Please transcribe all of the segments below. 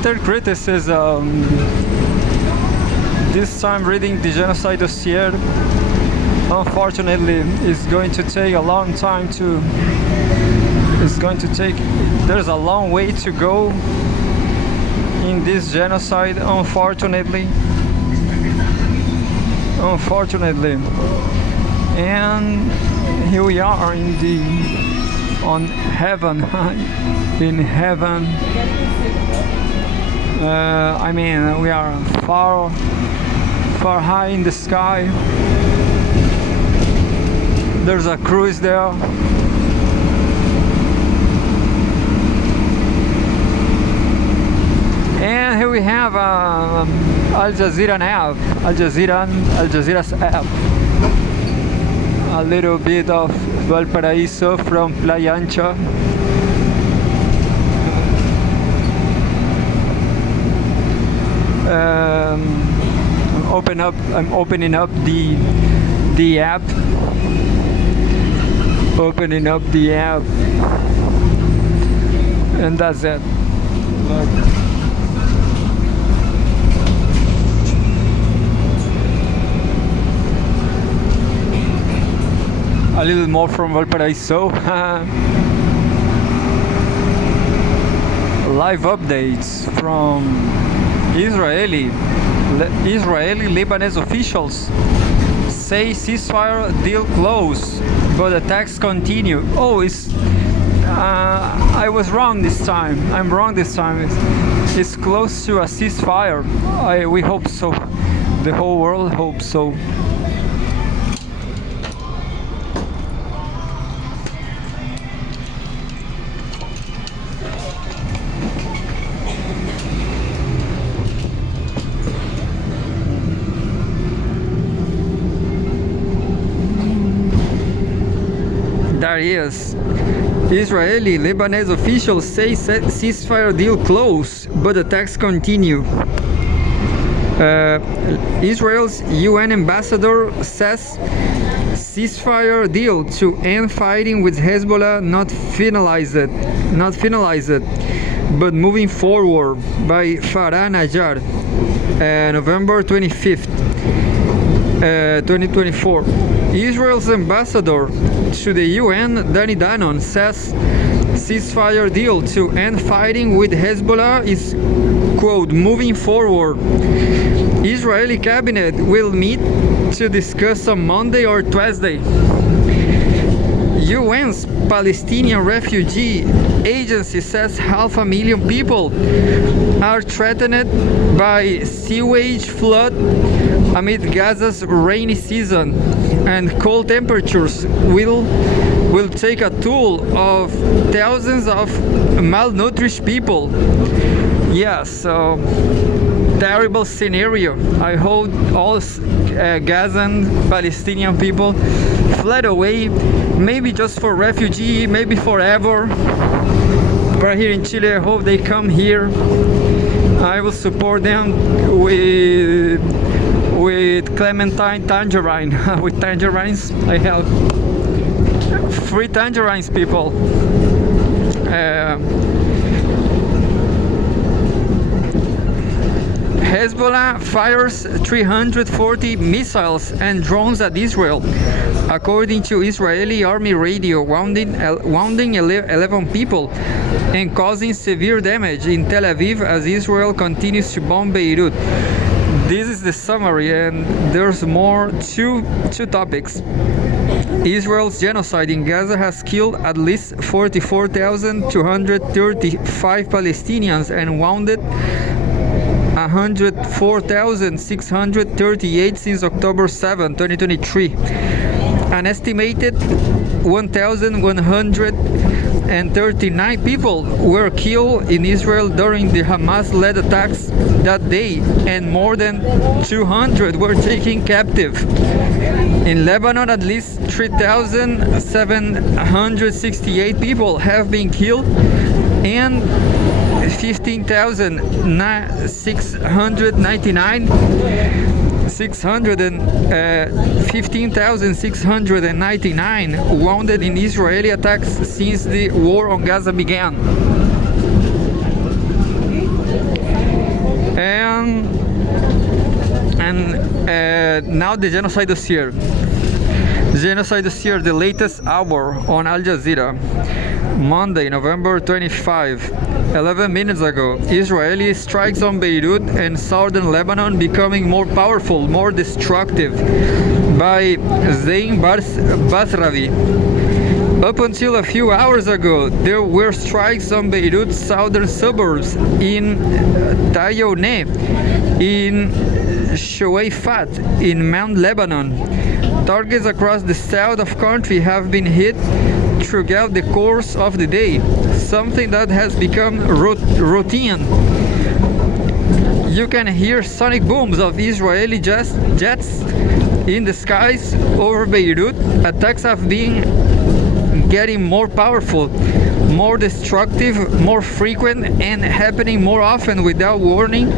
Twitter criticism. This time reading the genocide dossier, unfortunately, is going to take a long time to. There's a long way to go in this genocide, unfortunately. And here we are on heaven, in heaven. I mean, we are far high in the sky. There's a cruise there. And here we have Al Jazeera app, Jazeera's app. A little bit of Valparaíso from Playa Ancha. I'm opening up the app. Opening up the app, and that's it. A little more from Valparaíso. Live updates from Israeli-Lebanese officials say ceasefire deal close, but attacks continue. Oh, I was wrong this time. I'm wrong this time. It's close to a ceasefire. We hope so. The whole world hopes so. There he is. Israeli-Lebanese officials say ceasefire deal close, but attacks continue. Israel's UN ambassador says ceasefire deal to end fighting with Hezbollah not finalized, but moving forward, by Farah Najjar, November 25th, 2024. Israel's ambassador to the UN, Danny Danon, says ceasefire deal to end fighting with Hezbollah is, quote, moving forward. Israeli cabinet will meet to discuss on Monday or Tuesday. UN's Palestinian Refugee Agency says 500,000 people are threatened by sewage flood amid Gaza's rainy season, and cold temperatures will take a toll of thousands of malnourished people. Yeah, so terrible scenario. I hope all Gazan Palestinian people fled away, maybe just for refugee, maybe forever. But here in Chile, I hope they come here. I will support them with clementine tangerine. With tangerines, I have free tangerines, people. Hezbollah fires 340 missiles and drones at Israel, according to Israeli army radio, wounding 11 people and causing severe damage in Tel Aviv as Israel continues to bomb Beirut. This is the summary, and there's more. Two topics. Israel's genocide in Gaza has killed at least 44,235 Palestinians and wounded 104,638 since October 7, 2023. An estimated 1,139 people were killed in Israel during the Hamas-led attacks that day, and more than 200 were taken captive. In Lebanon, at least 3,768 people have been killed and 15,699 wounded in Israeli attacks since the war on Gaza began. And now the genocide is here. Genocide is here, the latest hour on Al Jazeera. Monday, November 25, 11 minutes ago, Israeli strikes on Beirut and southern Lebanon becoming more powerful, more destructive, by Zain Basravi. Up until a few hours ago, there were strikes on Beirut's southern suburbs in Tayoneh, in Shuaifat, in Mount Lebanon. Targets across the south of country have been hit throughout the course of the day, something that has become routine. You can hear sonic booms of Israeli jets in the skies over Beirut. Attacks have been getting more powerful, more destructive, more frequent, and happening more often without warning,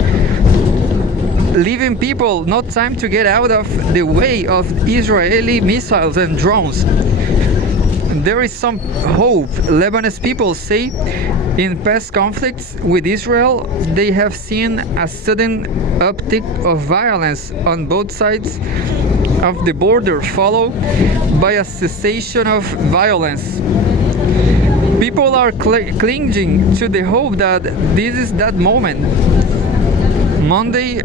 leaving people no time to get out of the way of Israeli missiles and drones. There is some hope. Lebanese people say in past conflicts with Israel, they have seen a sudden uptick of violence on both sides of the border, followed by a cessation of violence. People are clinging to the hope that this is that moment. Monday,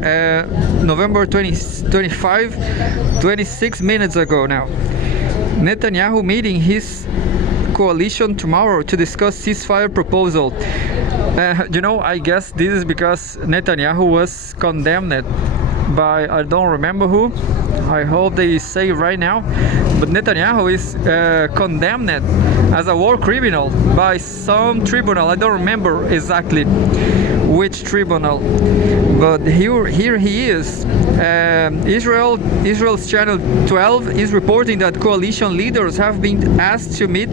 November 25, 26 minutes ago now. Netanyahu meeting his coalition tomorrow to discuss ceasefire proposal. I guess this is because Netanyahu was condemned by, I don't remember who. I hope they say right now. But Netanyahu is condemned as a war criminal by some tribunal. I don't remember exactly which tribunal, but here he is. Israel's Channel 12 is reporting that coalition leaders have been asked to meet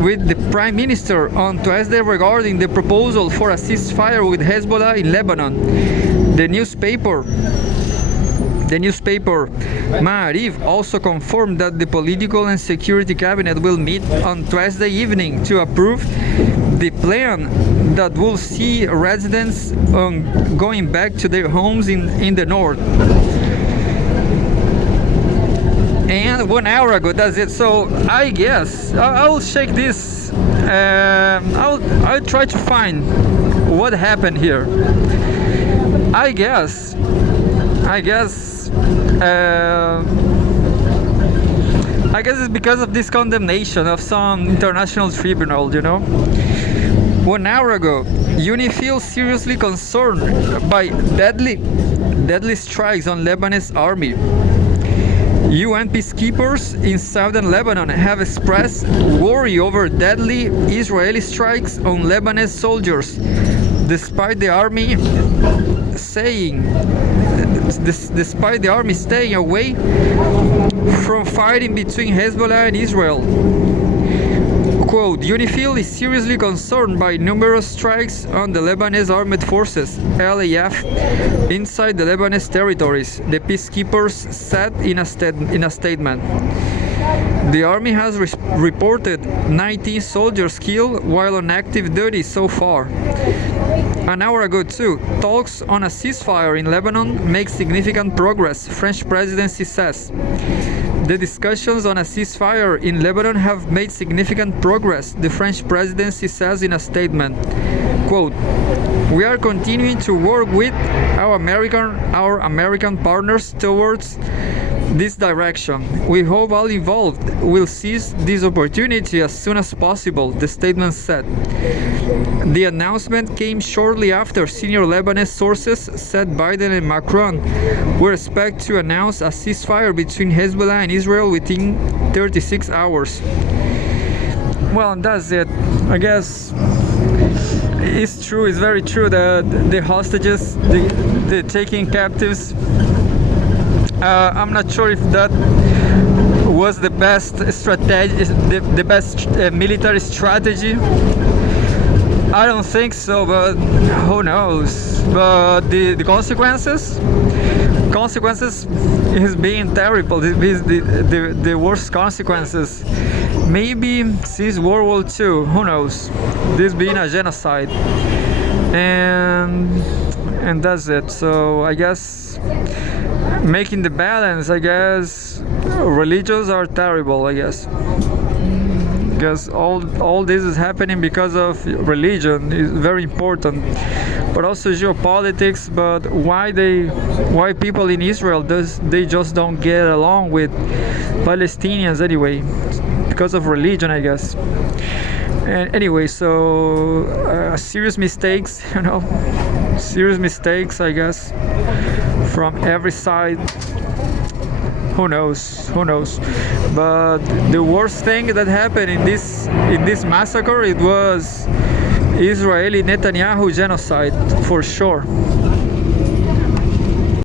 with the Prime Minister on Tuesday regarding the proposal for a ceasefire with Hezbollah in Lebanon. The newspaper Ma'ariv also confirmed that the political and security cabinet will meet on Tuesday evening to approve the plan that will see residents going back to their homes in the north. And 1 hour ago, that's it. So I guess I'll check this. I'll try to find what happened here. I guess it's because of this condemnation of some international tribunal, 1 hour ago, UNIFIL seriously concerned by deadly strikes on Lebanese army. UN peacekeepers in southern Lebanon have expressed worry over deadly Israeli strikes on Lebanese soldiers, despite the army staying away from fighting between Hezbollah and Israel. Quote, UNIFIL is seriously concerned by numerous strikes on the Lebanese armed forces, LAF, inside the Lebanese territories, the peacekeepers said in a statement. The army has reported 19 soldiers killed while on active duty so far. An hour ago too, talks on a ceasefire in Lebanon make significant progress, French presidency says. The discussions on a ceasefire in Lebanon have made significant progress, the French presidency says in a statement. Quote, we are continuing to work with our American partners towards this direction. We hope all involved will seize this opportunity as soon as possible, the statement said. The announcement came shortly after senior Lebanese sources said Biden and Macron were expected to announce a ceasefire between Hezbollah and Israel within 36 hours. Well, that's it. I guess it's true, it's very true that the hostages, the taking captives, I'm not sure if that was the best strategy, the best military strategy. I don't think so, but who knows? But the consequences is being terrible. The worst consequences. Maybe since World War II, who knows? This being a genocide, and that's it. So I guess making the balance, I guess. Religions are terrible, I guess, because all this is happening because of religion is very important, but also geopolitics. But why people in Israel they just don't get along with Palestinians anyway? Because of religion, I guess. And anyway, so serious mistakes, serious mistakes, I guess, from every side. Who knows? But the worst thing that happened in this massacre, it was Israeli Netanyahu genocide, for sure.